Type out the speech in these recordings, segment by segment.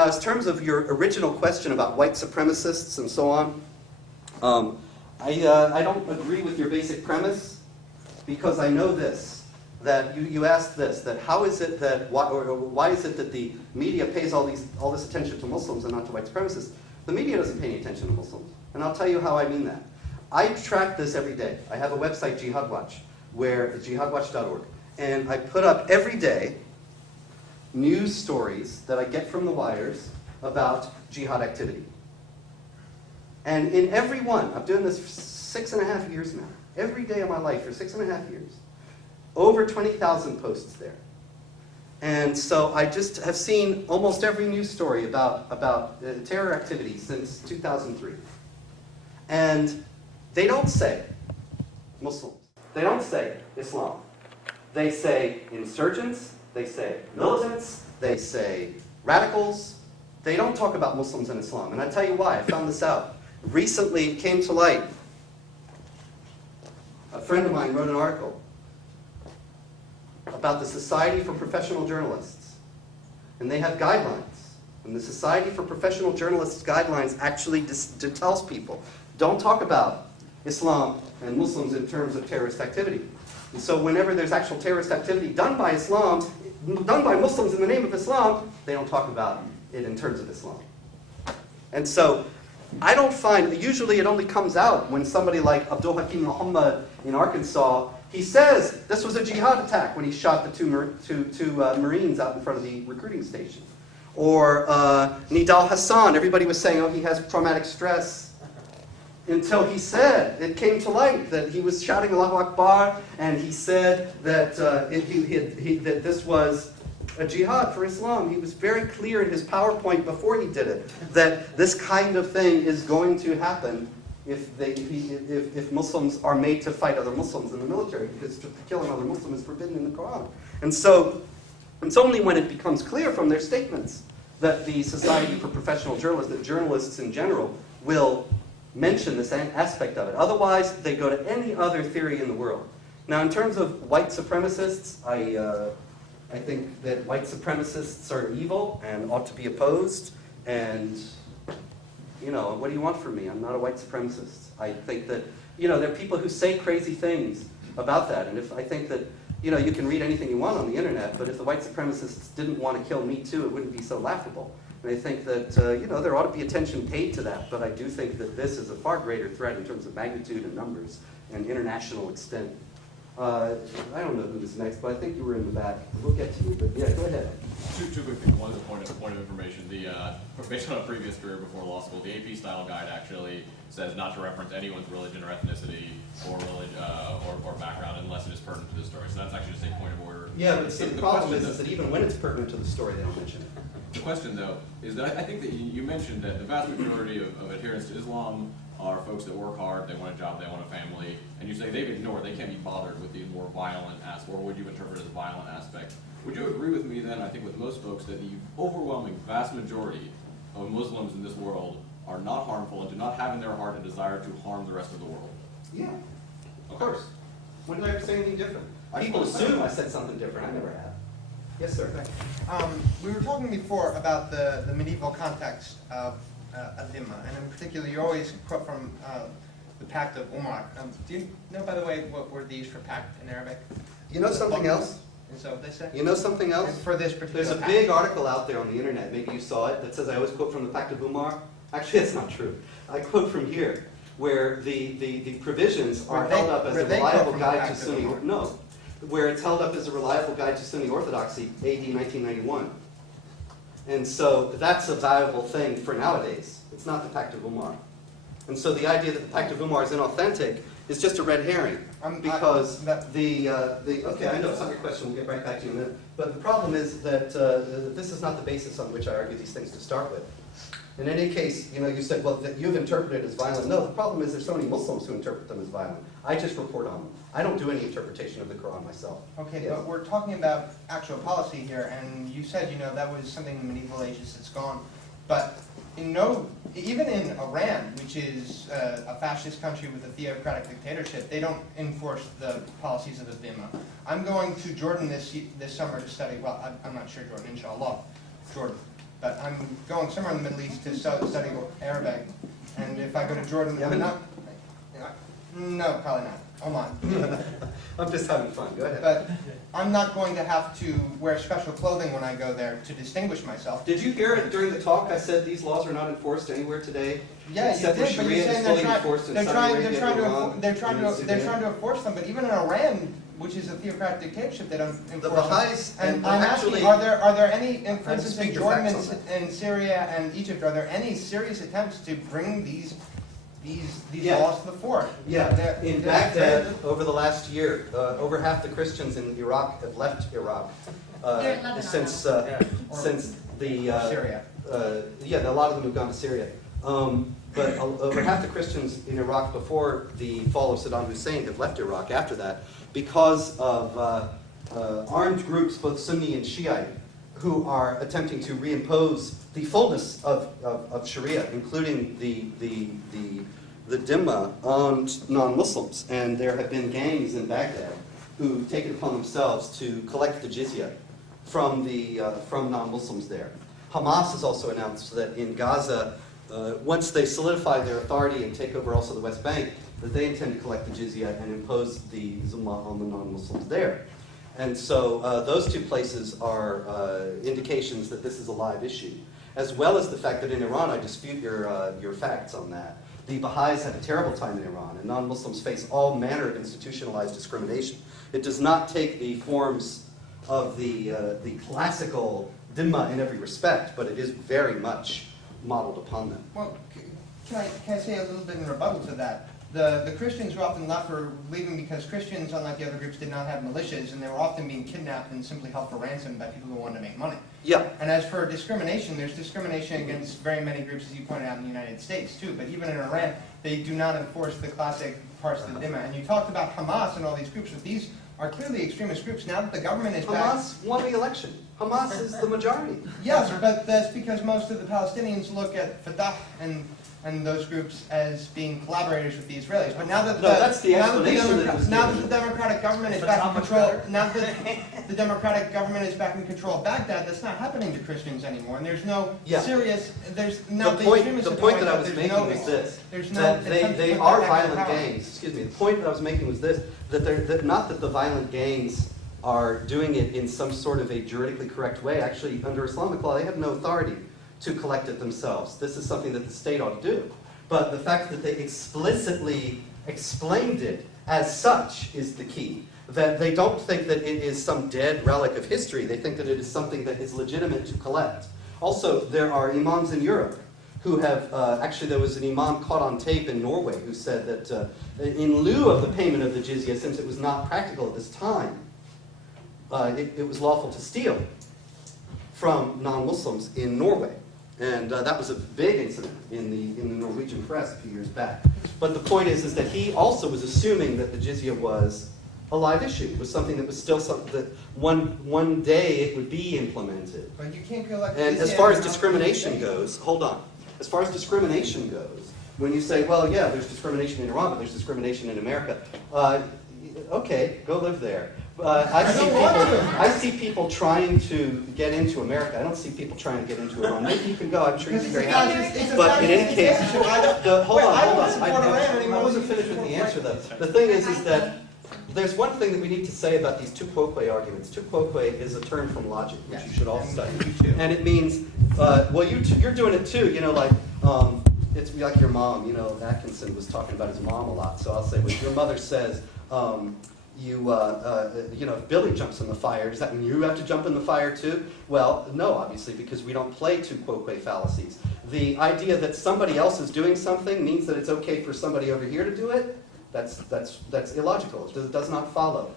Now, in terms of your original question about white supremacists and so on, I don't agree with your basic premise, because I know this, that you asked this, that how is it that, why is it that the media pays all this attention to Muslims and not to white supremacists? The media doesn't pay any attention to Muslims, and I'll tell you how I mean that. I track this every day. I have a website, Jihad Watch, jihadwatch.org, and I put up every day news stories that I get from the wires about jihad activity. And in every one, I'm doing this for 6.5 years now, every day of my life for 6.5 years, over 20,000 posts there. And so I just have seen almost every news story about terror activity since 2003. And they don't say Muslims. They don't say Islam. They say insurgents. They say militants. They say radicals. They don't talk about Muslims and Islam. And I tell you why. I found this out. Recently, it came to light. A friend of mine wrote an article about the Society for Professional Journalists. And they have guidelines. And the Society for Professional Journalists guidelines actually tells people, don't talk about Islam and Muslims in terms of terrorist activity. And so whenever there's actual terrorist activity done by Islam, done by Muslims in the name of Islam, they don't talk about it in terms of Islam. And so I don't find, usually it only comes out when somebody like Abdul Hakim Muhammad in Arkansas, he says this was a jihad attack when he shot the two Marines out in front of the recruiting station. Or Nidal Hassan, everybody was saying, oh, he has traumatic stress. Until he said, it came to light that he was shouting Allahu Akbar, and he said that, that this was a jihad for Islam. He was very clear in his PowerPoint before he did it, that this kind of thing is going to happen if Muslims are made to fight other Muslims in the military, because killing other Muslims is forbidden in the Quran. And so it's only when it becomes clear from their statements that the Society for Professional Journalists, that journalists in general, will mention this aspect of it. Otherwise, they go to any other theory in the world. Now, in terms of white supremacists, I think that white supremacists are evil and ought to be opposed. And, you know, what do you want from me? I'm not a white supremacist. I think that, you know, there are people who say crazy things about that. And if I think that, you know, you can read anything you want on the internet, but if the white supremacists didn't want to kill me too, it wouldn't be so laughable. And I think that, you know, there ought to be attention paid to that, but I do think that this is a far greater threat in terms of magnitude and numbers and international extent. I don't know who's next, but I think you were in the back. We'll get to you, but yeah, go ahead. Two quick things. One is a point of information. Based on a previous career before law school, the AP style guide actually says not to reference anyone's religion or ethnicity or or background unless it is pertinent to the story. So that's actually just a point of order. Yeah, but see, the problem is that even when it's pertinent to the story, they don't mention it. The question, though, is that I think that you mentioned that the vast majority of adherents to Islam are folks that work hard, they want a job, they want a family, and you say they've ignored, they can't be bothered with the more violent aspect, or would you interpret as a violent aspect? Would you agree with me then, I think with most folks, that the overwhelming vast majority of Muslims in this world are not harmful and do not have in their heart a desire to harm the rest of the world? Yeah, of course. When did I ever say anything different? People assume I said something different. I never have. Yes, sir. We were talking before about the medieval context of Adhimma, and in particular, you always quote from the Pact of Umar. Do you know, by the way, what were these for pact in Arabic? You know something else? Is that what they say? You know something else? And for this particular There's a big article out there on the internet, maybe you saw it, that says I always quote from the Pact of Umar. Actually, that's not true. I quote from here, where the provisions are held up as a reliable guide to Sunni. No. Where it's held up as a reliable guide to Sunni orthodoxy, AD 1991. And so that's a valuable thing for nowadays. It's not the Pact of Umar. And so the idea that the Pact of Umar is inauthentic is just a red herring. Because okay, I know it's not your question, we'll get right back to you in a minute. But the problem is that this is not the basis on which I argue these things to start with. In any case, you know, you said, well, that you've interpreted it as violent. No, the problem is there's so many Muslims who interpret them as violent. I just report on them. I don't do any interpretation of the Quran myself. Okay, yes. But we're talking about actual policy here, and you said, you know, that was something in the medieval ages that's gone. But even in Iran, which is a fascist country with a theocratic dictatorship, they don't enforce the policies of the Dhimma. I'm going to Jordan this summer to study, well, I'm not sure Jordan, inshallah, Jordan. but I'm going somewhere in the Middle East to study Arabic. And if I go to Jordan, I'm not. No, probably not. Oman. I'm just having fun. Go ahead. But I'm not going to have to wear special clothing when I go there to distinguish myself. Did you hear it during the talk? I said these laws are not enforced anywhere today. Yeah, except you for did, but Sharia you're is saying fully enforced in Saudi Arabia, Iran, they're trying and to enforce them. But even in Iran, which is a theocratic dictatorship, they don't enforce The them. Baha'is, And I'm I'm actually, asking, are there any, for instance, speak in the Jordan facts on and Syria and Egypt, are there any serious attempts to bring these Yeah. laws to the fore? yeah, in Baghdad, over the last year, over half the Christians in Iraq have left Iraq They're in Lebanon since Or since the Syria. yeah, a lot of them have gone to Syria. But over half the Christians in Iraq before the fall of Saddam Hussein have left Iraq after that because of armed groups, both Sunni and Shiite, who are attempting to reimpose the fullness of Sharia, including the Dhimma on non-Muslims. And there have been gangs in Baghdad who take it upon themselves to collect the jizya from non-Muslims there. Hamas has also announced that in Gaza, once they solidify their authority and take over also the West Bank, that they intend to collect the jizya and impose the Zumma on the non-Muslims there. And so those two places are indications that this is a live issue, as well as the fact that in Iran, I dispute your facts on that. The Baha'is have a terrible time in Iran, and non-Muslims face all manner of institutionalized discrimination. It does not take the forms of the classical dhimma in every respect, but it is very much modeled upon them. Well, can I say a little bit in rebuttal to that? The Christians who often left were leaving because Christians, unlike the other groups, did not have militias, and they were often being kidnapped and simply held for ransom by people who wanted to make money. Yeah. And as for discrimination, there's discrimination against very many groups, as you pointed out, in the United States, too. But even in Iran, they do not enforce the classic parts of the Dhimma. And you talked about Hamas and all these groups, but these are clearly extremist groups. Now that the government is back... Hamas won the election. Hamas is the majority. Yes, but that's because most of the Palestinians look at Fatah and those groups as being collaborators with the Israelis. But now that that's the explanation that it was now that given. the Democratic government is back in control, now that the Democratic government is back in control of Baghdad, that's not happening to Christians anymore. And there's no serious. There's no The point that I was making was this: that they are violent gangs. Excuse me. The point that I was making was this: that not that the violent gangs are doing it in some sort of a juridically correct way. Actually, under Islamic law, they have no authority to collect it themselves. This is something that the state ought to do. But the fact that they explicitly explained it as such is the key. That they don't think that it is some dead relic of history. They think that it is something that is legitimate to collect. Also, there are imams in Europe who have, actually there was an imam caught on tape in Norway who said that in lieu of the payment of the jizya, since it was not practical at this time, it was lawful to steal from non-Muslims in Norway. And that was a big incident in the Norwegian press a few years back. But the point is that he also was assuming that the jizya was a live issue. It was something that was still something that one day it would be implemented. But you can't collect. And as far as discrimination goes, hold on. As far as discrimination goes, when you say, well, yeah, there's discrimination in Iran, but there's discrimination in America. Okay, go live there. I see people trying to get into America. I don't see people trying to get into Iran. Maybe you can go. I'm sure you'd be very happy. But in any case, hold on. I wasn't finished with the answer, though. The thing is that there's one thing that we need to say about these tu quoque arguments. Tu quoque is a term from logic, which you should all study. And it means, well, you're doing it too. You know, like, it's like your mom. You know, Atkinson was talking about his mom a lot. So I'll say, when your mother says, you know, if Billy jumps in the fire, does that mean you have to jump in the fire too? Well, no, obviously, because we don't play tu quoque fallacies. The idea that somebody else is doing something means that it's okay for somebody over here to do it, that's illogical. It does not follow.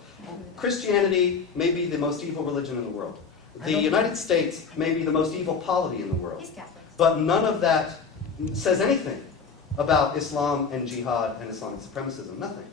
Christianity may be the most evil religion in the world. The United States may be the most evil polity in the world. But none of that says anything about Islam and jihad and Islamic supremacism. Nothing.